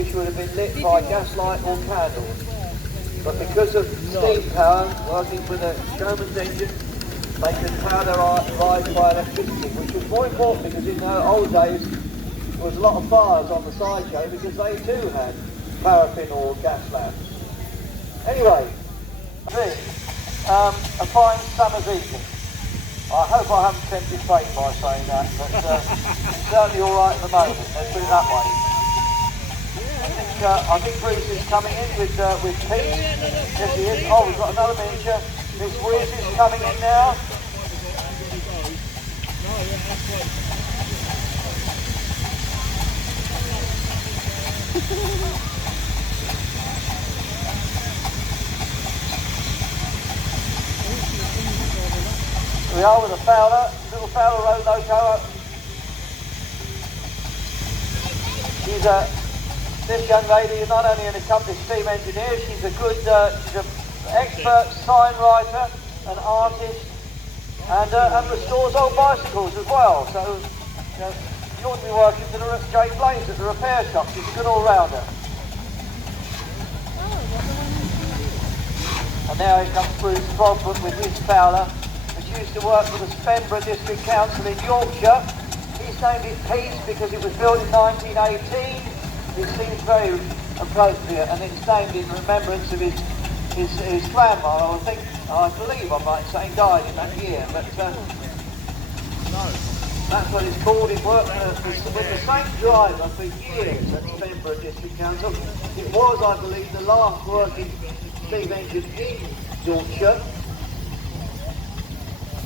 which would have been lit by gaslight or candles. But because of steam power working with a Sherman's engine, they could power their rides by electricity, which was more important because in the old days there was a lot of fires on the sideshow because they too had paraffin or gas lamps. Anyway, a fine summer's evening. I hope I haven't tempted fate by saying that, but it's certainly all right at the moment, let's put it that way. I think Bruce is coming in with Pete. Yes, he is. Oh, we've got another miniature. Miss Wiz is coming in now. Here we are with a Fowler, little Fowler road loco. This young lady is not only an accomplished steam engineer, she's an expert sign writer, an artist, and restores old bicycles as well. So you ought to be working for Jake Blaze at the repair shop. She's a good all-rounder. And now here comes Bruce Broadfoot with his Fowler, which used to work for the Spenborough District Council in Yorkshire. He's named it Peace because it was built in 1918. It seems very appropriate, and it's named in remembrance of his grandma. I believe I'm right in saying died in that year, but that's what it's called. It worked with the same driver for years at Spenborough District Council. It was, I believe, the last working steam engine in Yorkshire.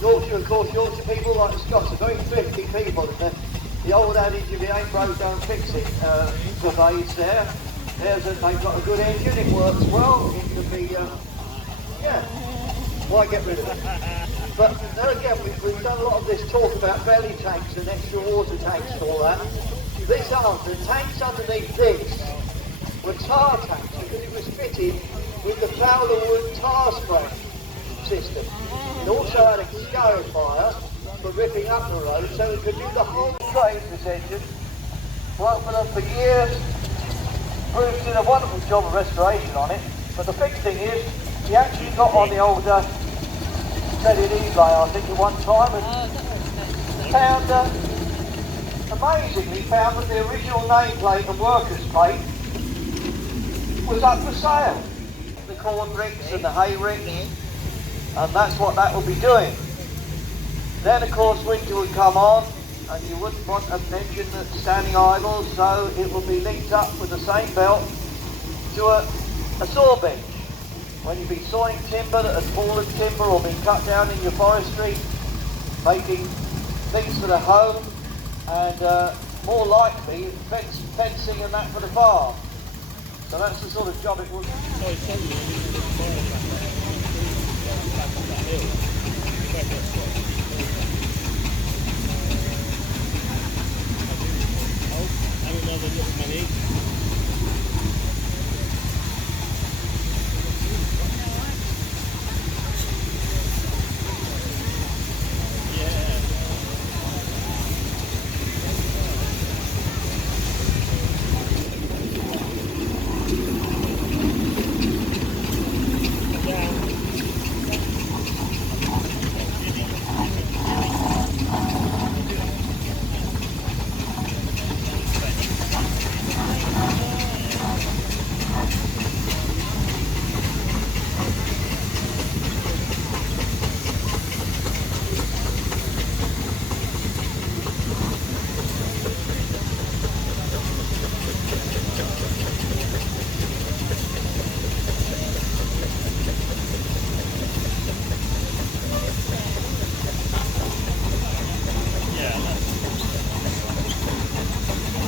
Yorkshire, of course, Yorkshire people like the Scots are very thrifty people, and the old adage, if it ain't broke, don't fix it, pervades there. They've got a good engine, it works well, it can be, why get rid of it? But there again, we've done a lot of this talk about belly tanks and extra water tanks and all that. The tanks underneath this were tar tanks because it was fitted with the Fowler wood tar spray system. It also had a scarifier for ripping up the road, so it could do the whole trade, this engine. Worked for them for years. Bruce did a wonderful job of restoration on it, but the big thing is, he actually got on the old threaded E-lay, I think, at one time, and found, amazingly, found that the original nameplate and workers' plate was up for sale. The corn ricks and the hay ricks, and that's what that will be doing. Then of course winter would come on and you wouldn't want an engine that's standing idle, so it will be linked up with the same belt to a saw bench. When you'd be sawing timber that had fallen timber or been cut down in your forestry, making things for the home, and more likely fencing and that for the farm. So that's the sort of job it was.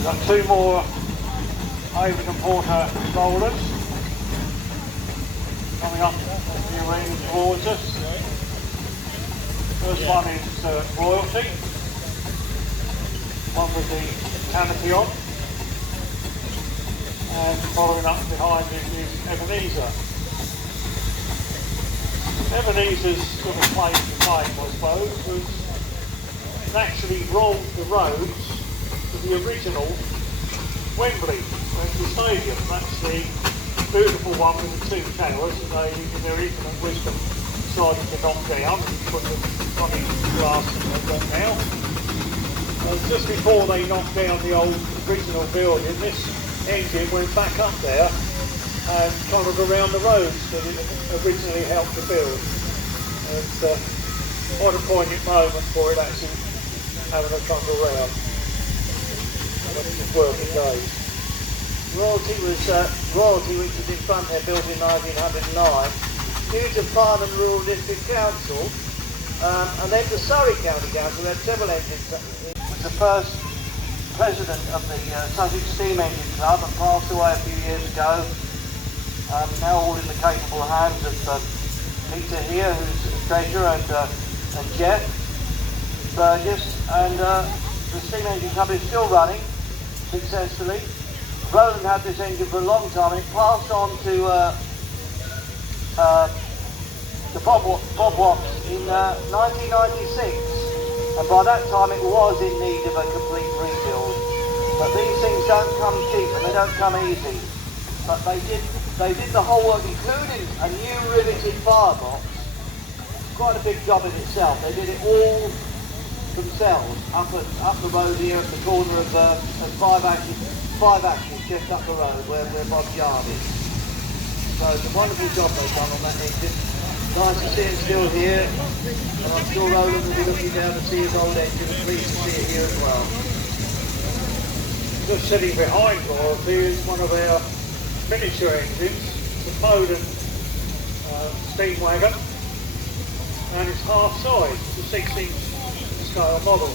Got two more Avon and Porter rollers coming up the arena towards us. First one is Royalty, one with the canopy on, and following up behind it is Ebenezer. Ebenezer's sort of claim to fame, I suppose, was naturally rolled the roads to the original Wembley went to the stadium. That's the beautiful one with the two towers that they, in their infinite wisdom, decided to knock down and put the funny grass that they've got now. Just before they knocked down the old original building, this engine went back up there and travelled around the roads that it originally helped to build. And quite a poignant moment for it actually having a trundle around when it was working days. Royalty, which was in front there, built in 1909, due to Farnham Rural District Council, and then the Surrey County Council had several engines. It was the first president of the Sussex Steam Engine Club and passed away a few years ago. Now all in the capable hands of Peter here, who's treasurer, and Jeff Burgess, and the Steam Engine Club is still running successfully. Roland had this engine for a long time, and it passed on to the Bob Watts in 1996, and by that time it was in need of a complete rebuild. But these things don't come cheap and they don't come easy. But they did the whole work, including a new riveted firebox. Quite a big job in itself. They did it all themselves up the road here at the corner of 5 Ashes, just up the road where Bob's yard is. So it's a wonderful job they've done on that engine. Nice to see it still here, and I'm sure Roland will be looking down to see his old engine and pleased to see it here as well. Just sitting behind Royalty is one of our miniature engines, the Foden steam wagon, and it's half size, it's a 6-inch scale model.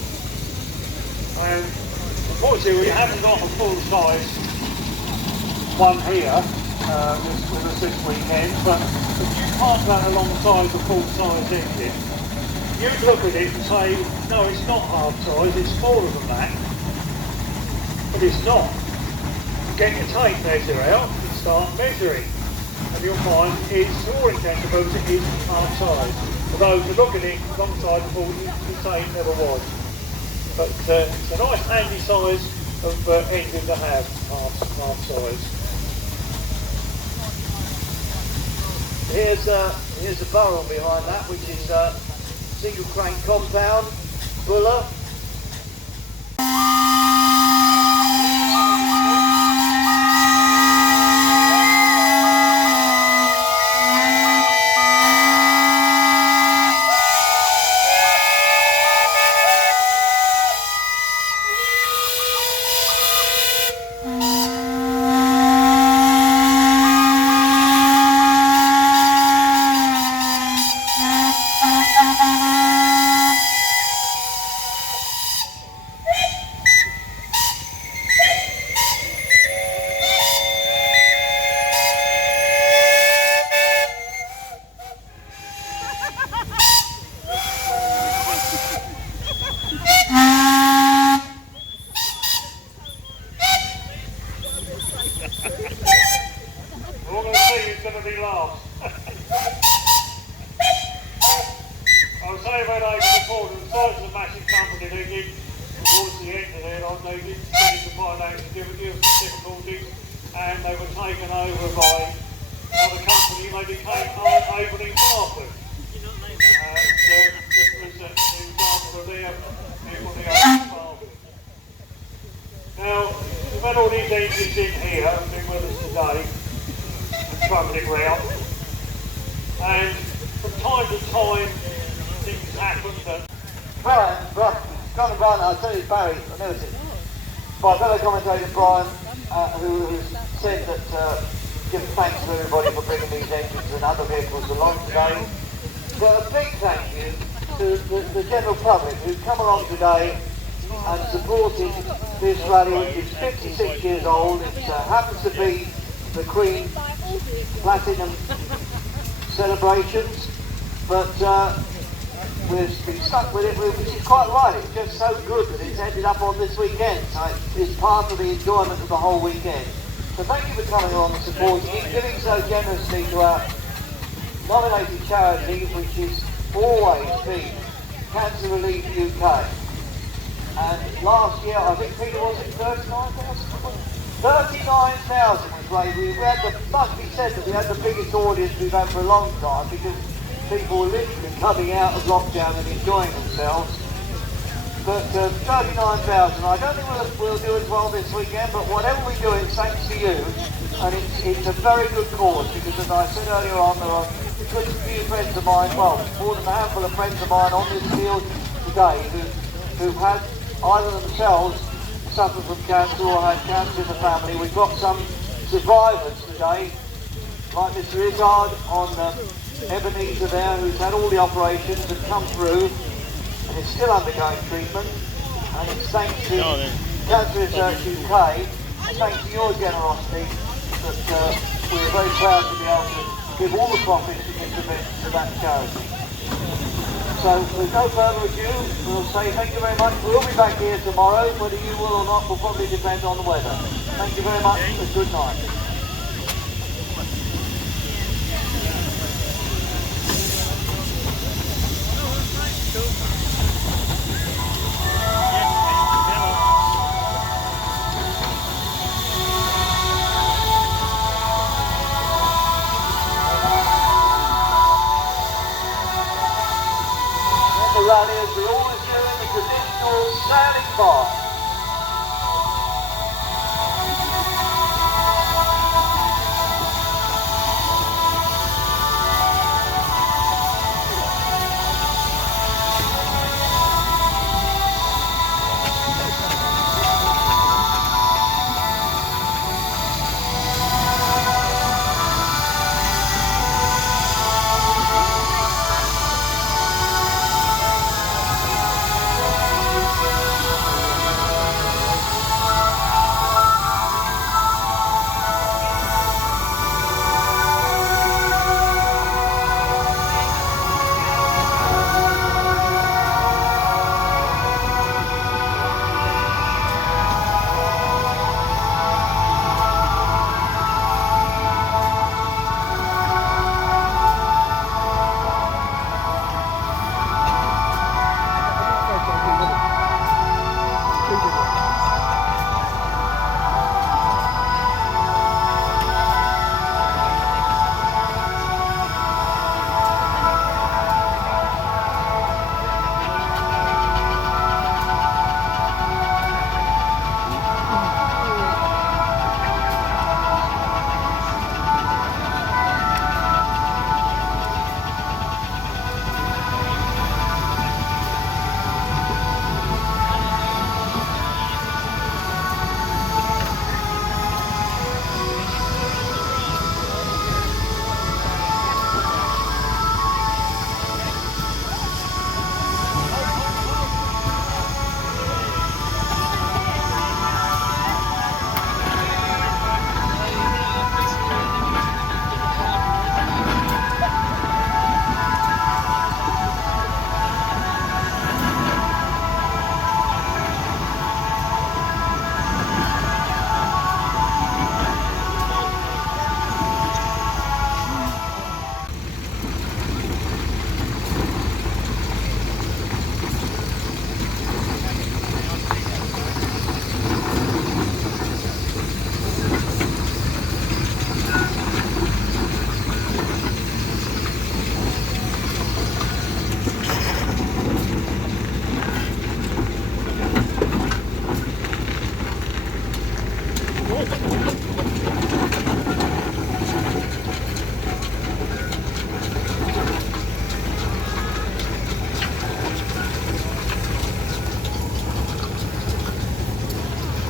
And unfortunately we haven't got a full size one here with us this weekend, but if you park that alongside the full size engine, you'd look at it and say, no, it's not half size, it's smaller than that. But it's not. Get your tape measure out and start measuring, and you'll find it's, to all intents and purposes, it is half size. Although to look at it alongside the full, the tape never was. But it's a nice handy size of engine to have, half size. Here's the barrel behind that, which is single crank compound, Buller. All I see is going to be last. I was saying about Ace before, the size of the massive company they did towards the end of it, they did get into financial difficulties, and they were taken over by another company, and they became Aveling Barford. Just as an example of their people, the Aveling Barford. Now, we've had all these engines in here, and been with us today, travelling round, and from time to time things happen that... Brian, I'll tell you, Barry, I know it's my fellow commentator Brian, who has said that give thanks to everybody for bringing these engines and other vehicles along today. But a big thank you to the general public who've come along today and supported this rally, which is 56 years old. It happens to be the Queen Platinum celebrations, but we've been stuck with it, which is quite right. It's just so good that it's ended up on this weekend, so it's part of the enjoyment of the whole weekend. So thank you for coming along and supporting it, giving so generously to our nominated charity, which is always been Cancer Relief UK. And last year, I think Peter, was it 39,000? 39,000 was raised. We had the, must be said that we had the biggest audience we've had for a long time because people were literally coming out of lockdown and enjoying themselves. But 39,000, I don't think we'll do as well this weekend, but whatever we do, it's thanks to you. And it's a very good cause because, as I said earlier on, there are just a few friends of mine, well, more than a handful of friends of mine on this field today who've had either themselves suffered from cancer or had cancer in the family. We've got some survivors today, like Mr. Izzard on Ebenezer there, who's had all the operations and come through and is still undergoing treatment. And it's thanks to Cancer Research UK, and thanks to your generosity, that we're very proud to be able to give all the profits to that charity. So with no further ado, we'll say thank you very much. We'll be back here tomorrow. Whether you will or not will probably depend on the weather. Thank you very much and good night. The rally, as we always do, in the traditional sailing bar.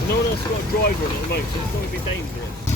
No one else has got a driver on at the moment, so it's going to be dangerous.